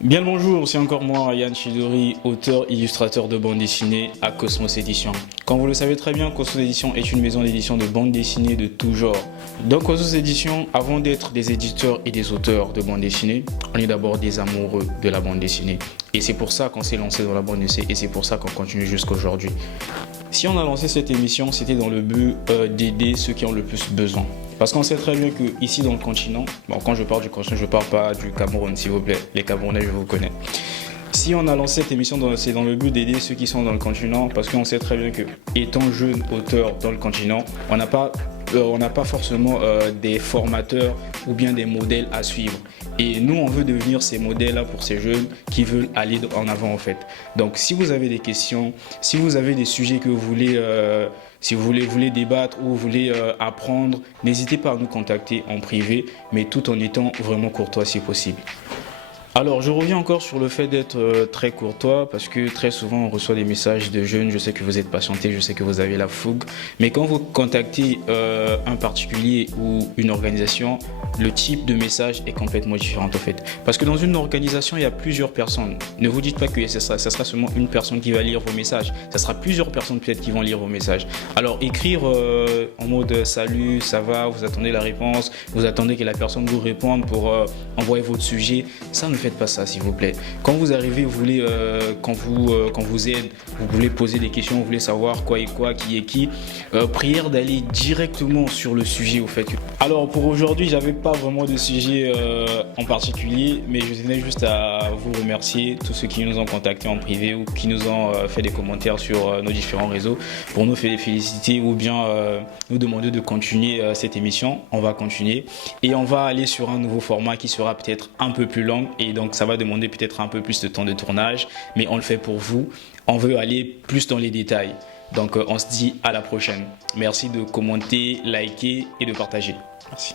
Bien le bonjour, c'est encore moi, Yann Chidori, auteur illustrateur de bande dessinée à Cosmos Édition. Comme vous le savez très bien, Cosmos Édition est une maison d'édition de bande dessinée de tout genre. Dans Cosmos Édition, avant d'être des éditeurs et des auteurs de bande dessinée, on est d'abord des amoureux de la bande dessinée. Et c'est pour ça qu'on s'est lancé dans la bande dessinée et c'est pour ça qu'on continue jusqu'à aujourd'hui. Si on a lancé cette émission, c'était dans le but d'aider ceux qui ont le plus besoin. Parce qu'on sait très bien qu'ici dans le continent, bon, quand je parle du continent, je ne parle pas du Cameroun, s'il vous plaît. Les Camerounais, je vous connais. Si on a lancé cette émission, c'est dans le but d'aider ceux qui sont dans le continent, parce qu'on sait très bien que, étant jeune auteur dans le continent, on n'a pas forcément des formateurs ou bien des modèles à suivre. Et nous, on veut devenir ces modèles-là pour ces jeunes qui veulent aller en avant en fait. Donc, si vous avez des questions, si vous avez des sujets que vous voulez, si vous voulez débattre ou vous voulez apprendre, n'hésitez pas à nous contacter en privé, mais tout en étant vraiment courtois si possible. Alors, je reviens encore sur le fait d'être très courtois parce que très souvent on reçoit des messages de jeunes. Je sais que vous êtes patienté, je sais que vous avez la fougue, mais quand vous contactez un particulier ou une organisation, le type de message est complètement différent en fait. Parce que dans une organisation, il y a plusieurs personnes. Ne vous dites pas que ça sera seulement une personne qui va lire vos messages. Ça sera plusieurs personnes peut-être qui vont lire vos messages. Alors, écrire en mode salut, ça va, vous attendez la réponse, vous attendez que la personne vous réponde pour envoyer votre sujet, ça ne faites pas ça s'il vous plaît. Quand vous arrivez, vous voulez quand vous aide, vous voulez poser des questions, vous voulez savoir quoi et quoi, qui est qui, prière d'aller directement sur le sujet au fait. Alors pour aujourd'hui, j'avais pas vraiment de sujet en particulier, mais je tenais juste à vous remercier tous ceux qui nous ont contactés en privé ou qui nous ont fait des commentaires sur nos différents réseaux pour nous féliciter ou bien nous demander de continuer cette émission. On va continuer et on va aller sur un nouveau format qui sera peut-être un peu plus long et donc ça va demander peut-être un peu plus de temps de tournage, mais on le fait pour vous. On veut aller plus dans les détails. Donc on se dit à la prochaine. Merci de commenter, liker et de partager. Merci.